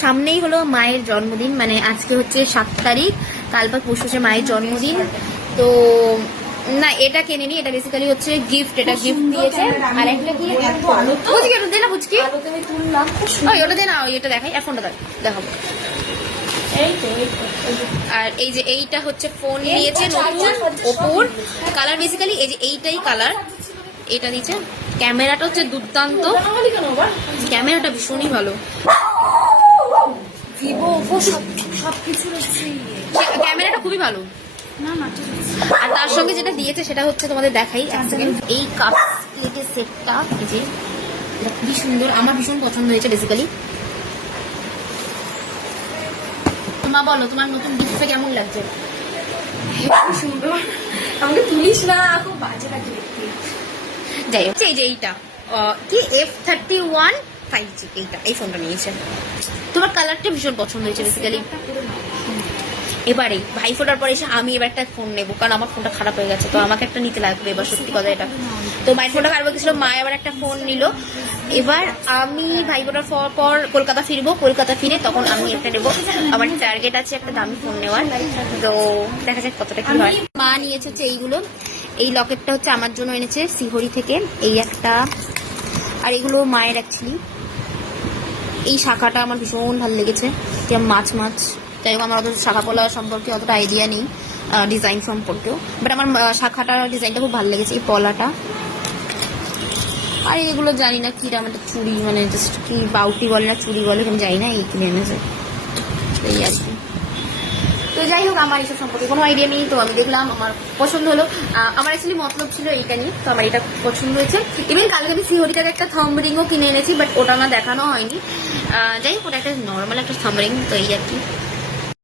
সামনেই হলো মায়ের জন্মদিন, মানে আজকে হচ্ছে 7 তারিখ, কাল বা পরশু হচ্ছে মায়ের জন্মদিন। তো না এটা কিনিনি, এটা বেসিক্যালি হচ্ছে গিফট, এটা গিফট দিয়েছে। আর একটা কি বুঝকি দে না, বুঝকি ওই ওটা দে না, ওই এটা দেখাই, ফোনটা দেখাবো। আর এই যে এইটা হচ্ছে ফোন নিয়েছে নতুন ওপোর, কালার বেসিক্যালি এই যে এইটাই কালার, এটা দিয়েছে। ক্যামেরাটা হচ্ছে দুর্দান্ত, ক্যামেরাটা ভীষণই ভালো, ভিভো ওপো সবকিছু ক্যামেরাটা খুবই ভালো। আর তার সঙ্গে যেটা দিয়েছে সেটা হচ্ছে তোমাদের দেখাই এক সেকেন্ড, এই কাপ প্লেটের সেটটা, এই যে খুবই সুন্দর, আমার ভীষণ পছন্দ হয়েছে বেসিক্যালি। মা বলো তোমার নতুন গিফটটা কেমন লাগছে? খুব সুন্দর, আমাকে তুলিস না, খুব বাজে লাগে দেখতে। যাই হোক, এই যে এইটা কি F31 5G, এইটা এই ফোনটা নিয়েছে। তোমার কালারটা ভীষণ পছন্দ হয়েছে বেসিক্যালি। এবারে ভাই ফোটার পরে এসে আমি এবার একটা ফোন নেবো, কারণ আমার ফোনটা খারাপ হয়ে গেছে, তো আমাকে একটা নিতে লাগবে এবার, সত্যি কথা এটা। তো মায়ের ফোনটা খারাপ হয়ে গেছিলো, মা এবার একটা ফোন নিল। এবার আমি ভাই ফোটার পর কলকাতা ফিরবো, কলকাতা ফিরে তখন আমি একটা নেবো। আমার টার্গেট আছে একটা দামি ফোন নেওয়ার, তো দেখা যাক কতটা কি হয়। মা নিয়েছে হচ্ছে এইগুলো, এই লকেটটা হচ্ছে আমার জন্য এনেছে সিহরি থেকে, এই একটা। আর এগুলো মায়ের অ্যাকচুয়ালি। এই শাখাটা আমার ভীষণ ভালো লেগেছে, মাছ মাছ। যাই হোক, আমার অত শাখা পলা সম্পর্কে অতটা আইডিয়া নেই, ডিজাইন সম্পর্কেও, বাট আমার শাখাটার ডিজাইনটা খুব ভালো লেগেছে, এই পলাটা। আর এগুলো জানি না কি, একটা চুড়ি, মানে জাস্ট কি বাউটি বলে না চুড়ি বলে, আমি জানি না, এই কিনে এনেছে, এই আর কি। তো যাই হোক, আমার এইসব সম্পর্কে কোনো আইডিয়া নেই, তো আমি দেখলাম আমার পছন্দ হলো। আমার অ্যাকচুয়ালি মতলব ছিল এইটা নিয়ে, তো আমার এটা পছন্দ হয়েছে। ইভেন কালকে আমি সিহরিটার একটা থাম্ব রিংও কিনে এনেছি, বাট ওটা আমার দেখানো হয়নি। যাই হোক, ওটা একটা নর্মাল একটা থাম্ব রিং, তো এই আর কি।